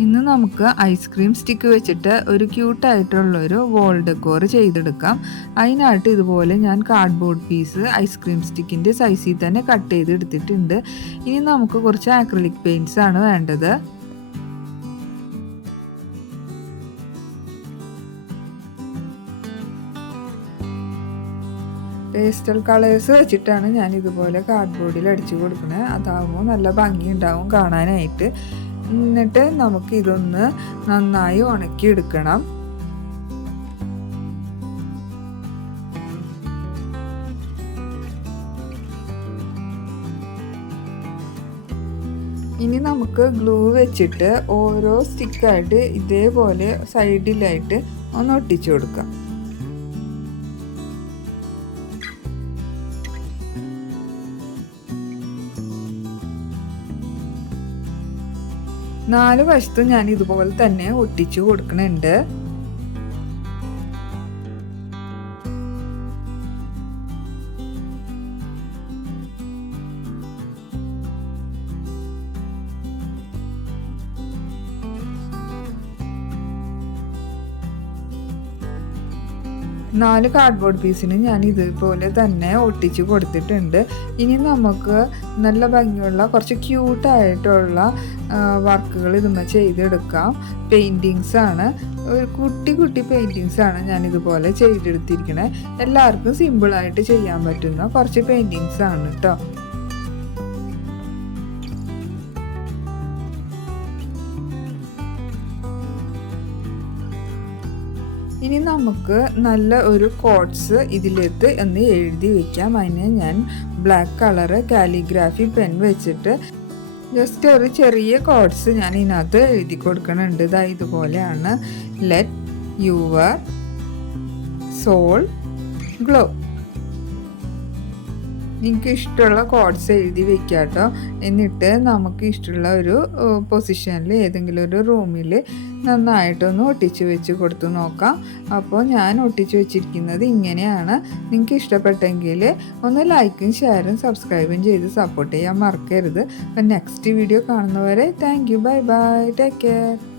ഇന്ന് നമുക്ക് ice cream stick വെച്ചിട്ട് ഒരു ക്യൂട്ടായിട്ടുള്ളൊരു വോൾ ഡെക്കോർ ചെയ്തെടുക്കാം. അതിനായിട്ട് ഇതുപോലെ ഞാൻ കാർഡ്ബോർഡ് പീസ് ഐസ്ക്രീം സ്റ്റിക്കിന്റെ സൈസിൽ തന്നെ കട്ട് ചെയ്ത് എടുത്തിട്ടുണ്ട് ഇനി നമുക്ക് കുറച്ച് ആക്രിലിക് പെയിന്റ്സ് ആണ് വേണ്ടത്. പേസ്റ്റൽ കളേഴ്സ് വെച്ചിട്ടാണ് ഞാൻ ഇതുപോലെ കാർഡ്ബോർഡിൽ അടിച്ചു കൊടുക്കുന്നത്. അതാവുമ്പോൾ നല്ല ഭംഗിയുണ്ടാവും കാണാനായിട്ട്. എന്നിട്ട് നമുക്ക് ഇതൊന്ന് നന്നായി ഉണക്കിയെടുക്കണം. ഇനി നമുക്ക് ഗ്ലൂ വെച്ചിട്ട് ഓരോ സ്റ്റിക്കായിട്ട് ഇതേപോലെ സൈഡിലായിട്ട് ഒന്ന് ഒട്ടിച്ചു കൊടുക്കാം. നാല് വശത്തും ഞാൻ ഇതുപോലെ തന്നെ ഒട്ടിച്ചു കൊടുക്കണുണ്ട്. നാല് കാർഡ്ബോർഡ് പീസിന് ഞാൻ ഇതുപോലെ തന്നെ ഒട്ടിച്ച് കൊടുത്തിട്ടുണ്ട്. ഇനി നമുക്ക് നല്ല ഭംഗിയുള്ള കുറച്ച് ക്യൂട്ടായിട്ടുള്ള വർക്കുകൾ ഇതുമ്മ ചെയ്തെടുക്കാം. പെയിന്റിങ്സ് ആണ്. ഒരു കുട്ടി കുട്ടി പെയിന്റിങ്സ് ആണ് ഞാൻ ഇതുപോലെ ചെയ്തെടുത്തിരിക്കുന്നത് എല്ലാവർക്കും സിമ്പിളായിട്ട് ചെയ്യാൻ പറ്റുന്ന കുറച്ച് പെയിന്റിങ്സ് ആണ് കേട്ടോ ഇനി നമുക്ക് നല്ല ഒരു കോട്ട്സ് ഇതിലേക്ക് എന്ന് എഴുതി വെക്കാം. അതിന് ഞാൻ ബ്ലാക്ക് കളറ് കാലിഗ്രാഫി പെൻ വെച്ചിട്ട് ജസ്റ്റ് ഒരു ചെറിയ കോഡ്സ് ഞാൻ ഇതിനകത്ത് എഴുതി കൊടുക്കണുണ്ട് ഇതാ ഇതുപോലെയാണ്. ലെറ്റ് യുവർ സോൾ ഗ്ലോ നിങ്ങൾക്ക് ഇഷ്ടമുള്ള കോഡ്സ് എഴുതി വെക്കുക കേട്ടോ എന്നിട്ട് നമുക്ക് ഇഷ്ടമുള്ള ഒരു പൊസിഷനിൽ ഏതെങ്കിലും ഒരു റൂമിൽ നന്നായിട്ടൊന്ന് ഒട്ടിച്ച് വെച്ച് കൊടുത്തു നോക്കാം. അപ്പോൾ ഞാൻ ഒട്ടിച്ച് വെച്ചിരിക്കുന്നത് ഇങ്ങനെയാണ്. നിങ്ങൾക്ക് ഇഷ്ടപ്പെട്ടെങ്കിൽ ഒന്ന് ലൈക്കും ഷെയറും സബ്സ്ക്രൈബും ചെയ്ത് സപ്പോർട്ട് ചെയ്യാൻ മറക്കരുത്. അപ്പം നെക്സ്റ്റ് വീഡിയോ കാണുന്നവരെ thank you bye bye take care